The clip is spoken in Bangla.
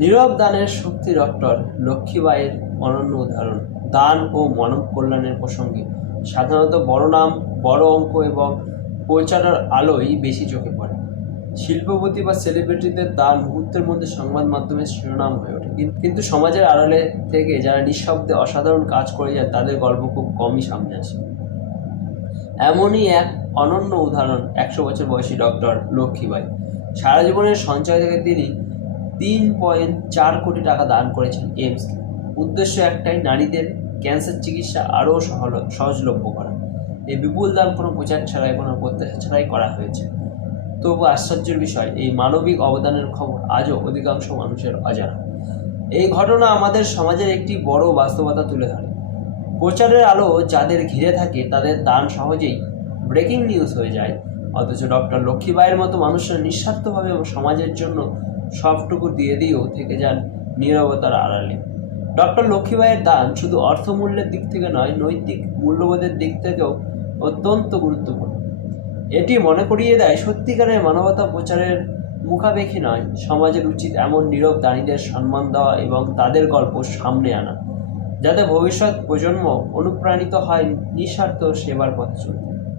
নীরব দানের শক্তি ডক্টর লক্ষ্মীবাঈয়ের অনন্য উদাহরণ। দান ও মানব কল্যাণের প্রসঙ্গে সাধারণত বড় নাম, বড় অঙ্ক এবং প্রচারের আলোই বেশি চোখে পড়ে। শিল্পপতি বা সেলিব্রিটিদের দান মুহূর্তের মধ্যে সংবাদ মাধ্যমের শিরোনাম হয়ে ওঠে, কিন্তু সমাজের আড়ালে থেকে যারা নিঃশব্দে অসাধারণ কাজ করে যায় তাদের গল্প খুব কমই সামনে আসে। এমনই এক অনন্য উদাহরণ 100 বছর বয়সী ডক্টর লক্ষ্মীবাঈ। সারা জীবনের সঞ্চয় থেকে তিনি 3.4 কোটি টাকা দান করেছেন এইমসকে। উদ্দেশ্য একটাই, নারীদের ক্যান্সার চিকিৎসা আরও সহজলভ্য করা। এই বিপুল দান কোনো প্রচার ছাড়াই, কোনো প্রত্যাশা ছাড়াই করা হয়েছে। তবু আশ্চর্যের বিষয়, এই মানবিক অবদানের খবর আজও অধিকাংশ মানুষের অজানা। এই ঘটনা আমাদের সমাজের একটি বড় বাস্তবতা তুলে ধরে। প্রচারের আলো যাদের ঘিরে থাকে তাদের দান সহজেই ব্রেকিং নিউজ হয়ে যায়, অথচ ডক্টর লক্ষ্মীবাঈয়ের মতো মানুষরা নিঃস্বার্থভাবে সমাজের জন্য সবটুকু দিয়ে দিয়েও থেকে যান নীরবতার আড়ালে। ডক্টর লক্ষ্মীবাঈয়ের দান শুধু অর্থমূল্যের দিক থেকে নয়, নৈতিক মূল্যবোধের দিক থেকেও অত্যন্ত গুরুত্বপূর্ণ। এটি মনে করিয়ে দেয়, সত্যিকারের মানবতা প্রচারের মুখাপেক্ষী নয়। সমাজের উচিত এমন নীরব দানীদের সম্মান দেওয়া এবং তাদের গল্প সামনে আনা, যাতে ভবিষ্যৎ প্রজন্ম অনুপ্রাণিত হয় নিঃস্বার্থ সেবার পথে চলতে।